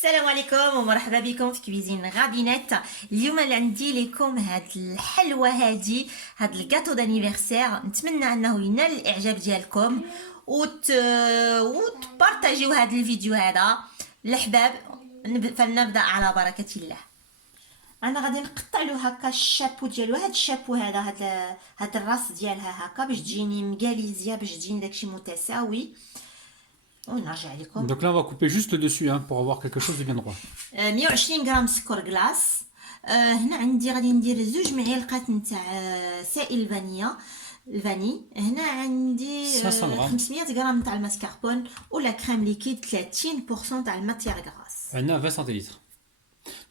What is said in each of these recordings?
السلام عليكم ومرحبا بكم في كويزين غادينيت. اليوم اللي عندي لكم هاد الحلوه هاد الكاطو دانيفرسير. نتمنى انه ينال الاعجاب ديالكم وتبارطاجيو هاد الفيديو هذا للحباب. فلنبدا على بركه الله. انا غادي نقطع له هكا الشابو ديالو. هاد الشابو هاد الراس ديالها هكا باش تجيني مقاليزيه، باش تجيني داكشي متساوي. Donc là, on va couper juste le dessus hein, pour avoir quelque chose de bien droit. 120 غرام سكر كلاص. هنا عندي غادي ندير 2 معالق نتاع سائل الفاني. هنا عندي 500 غرام تاع الماسكاربون ولا كريم ليكيد 30% تاع الماتيير غراس. عندنا 20 centilitres.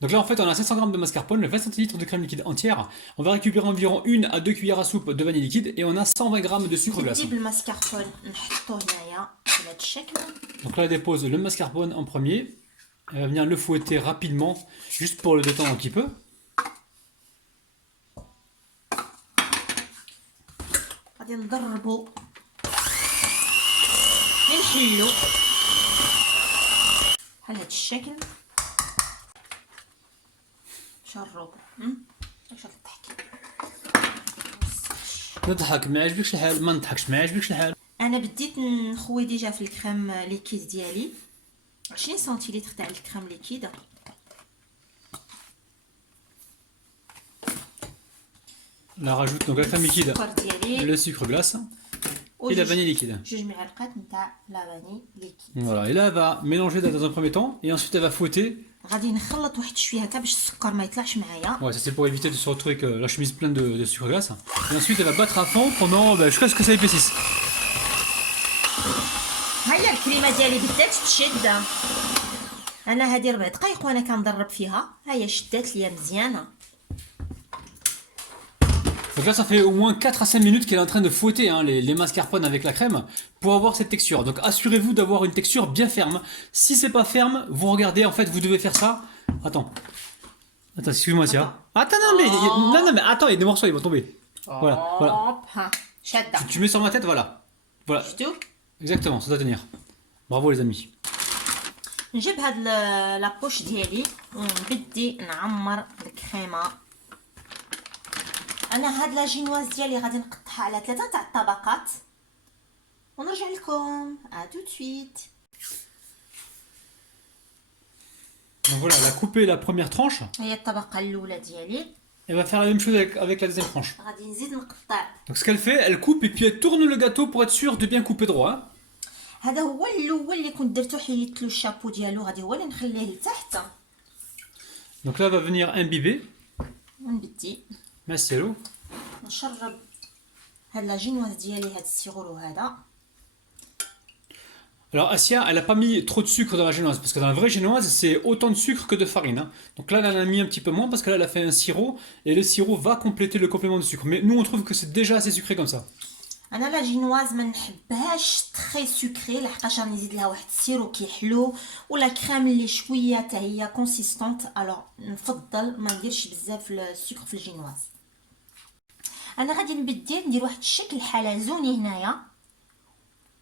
Donc là, en fait, on a 500 grammes de mascarpone, 20 centilitres de crème liquide entière. On va récupérer environ 1 à 2 cuillères à soupe de vanille liquide et on a 120 grammes de sucre glace. Donc là, elle dépose le mascarpone en premier. Elle va venir le fouetter rapidement, juste pour le détendre un petit peu. نضحك ما عجبكش الحال، ما نضحكش ما عجبكش الحال. انا بديت نخوي ديجا في الكريم ليكيد ديالي 20 سنتيلتر تاع الكريم ليكيد. Là, rajoute donc la crème liquide, le sucre glace et la vanille liquide. Voilà, et là elle va mélanger dans un premier temps et ensuite elle va fouetter. Ouais, ça c'est pour éviter de se retrouver avec la chemise pleine de sucre glace. Et ensuite elle va battre à fond pendant jusqu'à ce que ça épaississe. هيا الكريمه ديالي بدات تشد. انا هذه 4 دقائق وانا كنضرب فيها. هيا شدات ليا مزيانه. Donc là, ça fait au moins 4 à 5 minutes qu'elle est en train de fouetter hein, les mascarpone avec la crème pour avoir cette texture. Donc assurez-vous d'avoir une texture bien ferme. Si c'est pas ferme, vous regardez, en fait, vous devez faire ça. Attends, excuse-moi, Sia. Attends, non, mais attends, il y a des morceaux, ils vont tomber. Voilà. Tu mets sur ma tête, voilà. Voilà. Exactement, ça doit tenir. Bravo les amis. نجيب هاد لابوش ديالي ونبدي نعمر الكريمه. انا هاد لا جينواز ديالي غادي نقطعها على 3 تاع الطبقات ونرجع لكم tout de suite. Donc voilà, elle a coupé la première tranche. هي الطبقه الاولى ديالي. Elle va faire la même chose avec la deuxième tranche. غادي نزيد نقطع. Donc ce qu'elle fait, elle coupe et puis elle tourne le gâteau pour être sûre de bien couper droit. Hein. هذا هو الاول اللي كنت درتو، حيدت له الشابو ديالو، غادي هو اللي نخليه لتحت. Donc là, elle va venir imbiber. ونبدي نسيرو نشرب هاد لا جينواز ديالي، هاد السيغورو هذا. Alors Asia, elle a pas mis trop de sucre dans la génoise parce que dans la vraie génoise, c'est autant de sucre que de farine. Hein. Donc là, elle en a mis un petit peu moins parce que là, elle a fait un sirop et le sirop va compléter le complément de sucre. Mais nous, on trouve que c'est déjà assez sucré comme ça. انا لا جينواز ما نحبهاش تري سكري، لحقاش راني نزيد لها واحد السيرو كيحلو ولا كريم اللي شويه حتى هي كونسيستونت. الوغ نفضل ما نديرش بزاف السكر في الجينواز. انا غادي ندير واحد الشكل حلزوني هنايا،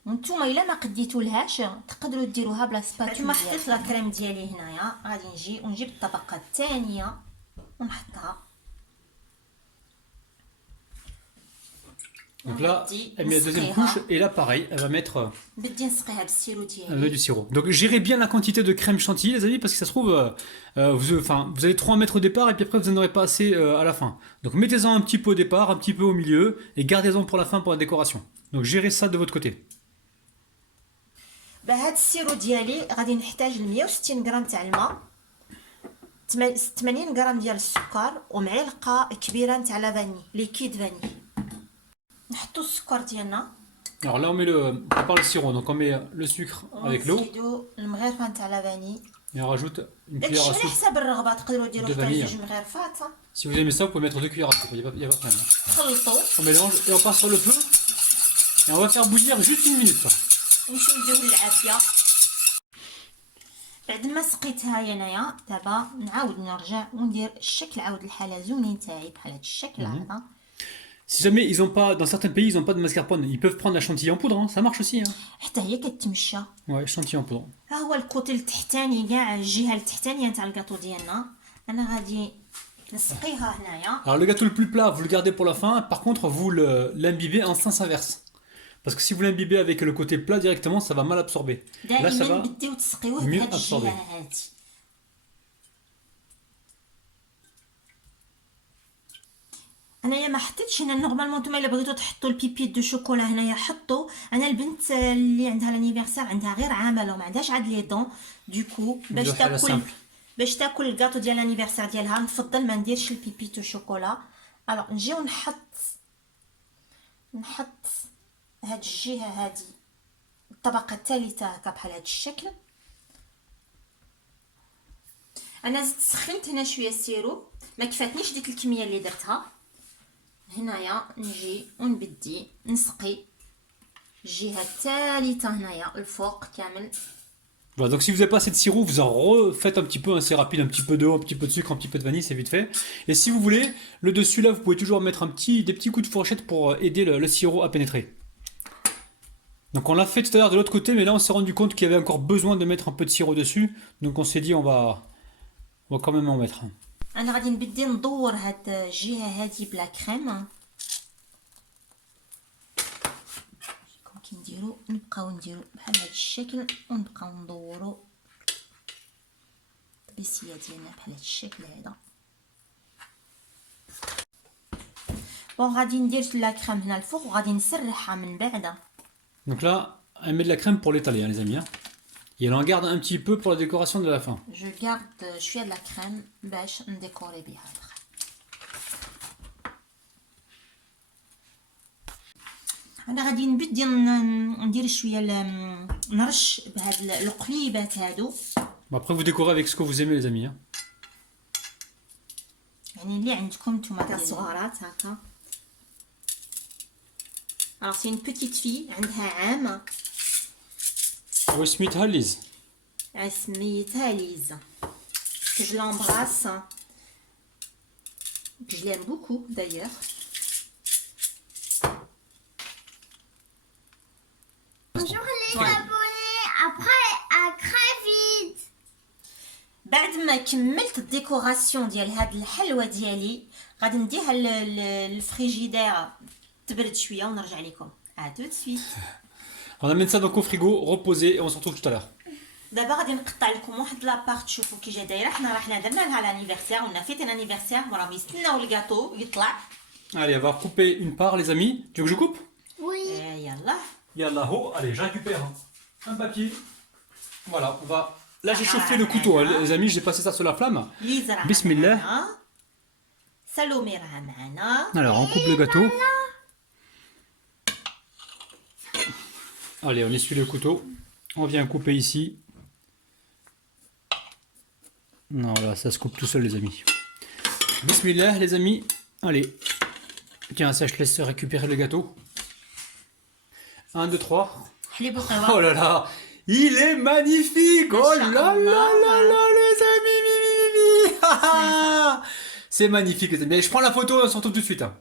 وانتوما الا ما قديتولهاش تقدروا ديروها بلا سباتول. كما حطيت لا كريم ديالي هنايا، غادي نجي ونجيب الطبقه الثانيه ونحطها. Donc là, elle met la deuxième couche et là pareil, elle va mettre du sirop. Donc gérez bien la quantité de crème chantilly les amis parce que ça se trouve, vous allez trop en mettre au départ et puis après vous n'en aurez pas assez à la fin. Donc mettez-en un petit peu au départ, un petit peu au milieu et gardez-en pour la fin pour la décoration. Donc gérez ça de votre côté. بهاد السيرو ديالي غادي نحتاج 160 غرام تاع الماء، 80 غرام ديال السكر ومعلقه كبيره تاع لا فاني ليكيد فاني. نحطو السكر ديالنا. Alors là on met on prépare le sirop, donc on met le sucre avec l'eau. المغرفه نتاع لا فاني. Et on rajoute une cuillère à soupe حسب الرغبه، تقدروا ديروا حتى 2 مغرفات. Si vous aimez ça, vous pouvez mettre 2 cuillères à soupe, il y a pas de problème. خلطوا. On mélange et on passe sur le feu et on va faire bouillir juste 1 minute. نمشيو نديرو العافيه. بعد ما سقيتها انايا دابا نعاود نرجع وندير الشكل عاود الحلزوني تاعي بحال هذا الشكل هذا. Si jamais ils ont pas, dans certains pays, ils ont pas de mascarpone, ils peuvent prendre la chantilly en poudre, hein, ça marche aussi. Hein. حتى هي كتمشى. Ouais, chantilly en poudre. ها هو الكوتي التحتاني كاع الجهه التحتانيه تاع الكاطو ديالنا. انا غادي نسقيها هنايا. Alors le gâteau le plus plat, vous le gardez pour la fin. Par contre, vous l'imbibez en sens inverse. Parce que si vous l'imbibez avec le côté plat directement, ça va mal absorber. Là, ça دائما va بديو تسقيوه mieux بهاد absorber. الجهه هادي. انايا ما حطيتش هنا. نورمالمون نتوما الا بغيتو تحطوا البيبي دو شوكولا هنايا حطوا. انا البنت اللي عندها لانيفرسير عندها غير عامله وما عندهاش عاد لي دون. دوكو باش نديرو حاجة تاكل simple. باش تاكل الكاطو ديال لانيفرسير ديالها نفضل ما نديرش البيبي دو شوكولا. الوغ نجيو نحط هاد الجهه هادي الطبقه الثالثه هكا بحال هاد الشكل. انا زدت سخنت هنا شويه السيرو ما كفاتنيش ديك الكميه اللي درتها. هنايا نجي ونبدي نسقي الجهه الثالثه هنايا الفوق كامل. Voilà, donc si vous n'avez pas assez de sirop, vous en refaites un petit peu, hein, c'est rapide, un petit peu d'eau, un petit peu de sucre, un petit peu de vanille, c'est vite fait. Et si vous voulez, le dessus là, vous pouvez toujours mettre des petits coups de fourchette pour aider le sirop à pénétrer. Donc on l'a fait tout à l'heure de l'autre côté, mais là on s'est rendu compte qu'il y avait encore besoin de mettre un peu de sirop dessus. Donc on s'est dit on va quand même en mettre. انا غادي نبدي ندور هاد الجهه هادي بلا كريم. كون كنديرو نبقاو نديرو بحال هاد الشكل ونبقاو ندورو الطبيسيه ديالنا بحال هاد الشكل هذا. بون غادي ندير لا كريم هنا الفوق وغادي نسرحها من بعد. Donc là, elle met de la crème pour l'étaler, hein, les amis. Hein. Et elle en garde un petit peu pour la décoration de la fin. جو غارد شويه د لا كريم باش نديكوري بها الدخل. انا غادي نبدي ندير شويه نرش بهاد القليبات هادو. Bon, après vous décorez avec ce que vous aimez, les amis. Hein. يعني اللي عندكم نتوما ديال الصغارات هكا. alors c'est une petite fille عندها عام وسميتها ليز. سميتها ليز. que je l'embrasse, que je l'aime beaucoup d'ailleurs. Bonjour les abonnés, après à très vite. بعد ما كملت الديكوراسيون ديال هاد الحلوه ديالي غادي نديها للفريجيدير تبرد شويه ونرجع لكم. à tout de suite. On amène ça donc au frigo, reposer et on se retrouve tout à l'heure. دابا غادي نقطع لكم واحد لابارت تشوفوا كي جا دايره. حنا درنا لها لانيفرسير ونا فيت لانيفرسير وراهم يستناو الكاطو يطلع. Allez, on va couper une part, les amis. Tu veux que je coupe? Oui. يلا Yallah, oh, allez, je récupère un papier. Voilà, on va. Là, j'ai chauffé le couteau, hein, les amis, j'ai passé ça sur la flamme. ليز راه بسم الله. معنا. سالومي راه معنا. Alors, on coupe le gâteau. Allez, on essuie le couteau. On vient couper ici. Non, là, ça se coupe tout seul, les amis. Bismillah, les amis. Allez. Tiens, ça, je te laisse récupérer le gâteau. 1, 2, 3. حليب Oh وقهوه. là là, il est magnifique. Oh là là là là, les amis. C'est magnifique, les amis. Je prends la photo, on se retrouve tout de suite. Hein.